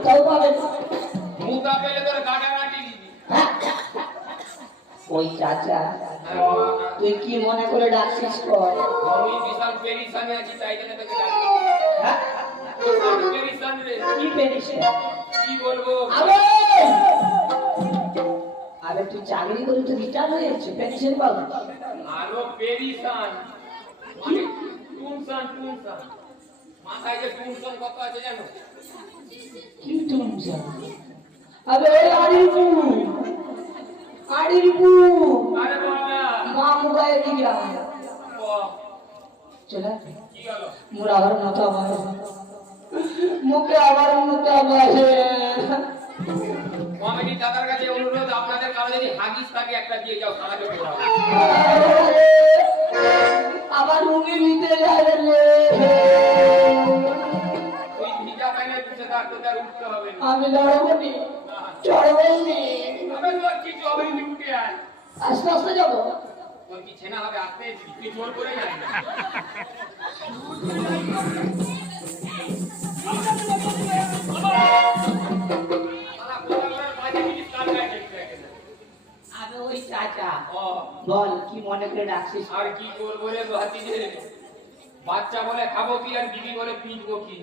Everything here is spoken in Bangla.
কোথাও পাবে না। মুতা পেলে তোর গাটা কাটি দিবি। ওই চাচা তুই কি মনে করে ডাকছিস? কর আমি বিশাল পেরিশানে আছি, তাই জন্য তোকে ডাকি। হ্যাঁ বিশাল পেরিশান রে। কি পেরিস? কি বলবো? আরে তুই চাকরি করে তো রিটায়ার হয়ে যাচ্ছে, পেনশন পাবো। আরো পেরিশান মানে টুনসান টুনসান। মাথায় যে টুনসান কত আছে জানো? কি টেনশন? আবে আরিফু আরিফু আরে বাবা মা মুগায় দিকে আয়। ও চলে কি হলো? মোর আবার মাথা মারে, মুখে আবার মুখে মারে। কমিটি দাদার কাছে অনুরোধ, আপনাদের কারো যদি হাগিস থাকে একটা দিয়ে যাও, সারাকে পড়াও। আবার রুগী নিতে যাবে রে। তুই ভিজা পাইলে বুঝে থাক, তোকে উঠতে হবে না। আমি লড়বো নি, চড়বো নি। আমি তোর কিছু হবে না, উঠে আয়। আস্তে আস্তে যাবো। তোর কি ছেনা হবে? আসতে তুই জোর করে যাবি না। সারা পরিবারের মাঝে জিনিস কার গায়ে দেখতে থাকে না। আবে ওই চাচা ও বল কি মনে করে ডাকছিস? আর কি করবো রে ভাতিজে? বাচ্চা বলে খাবো কি, আর বিবি বলে পিটবো কি?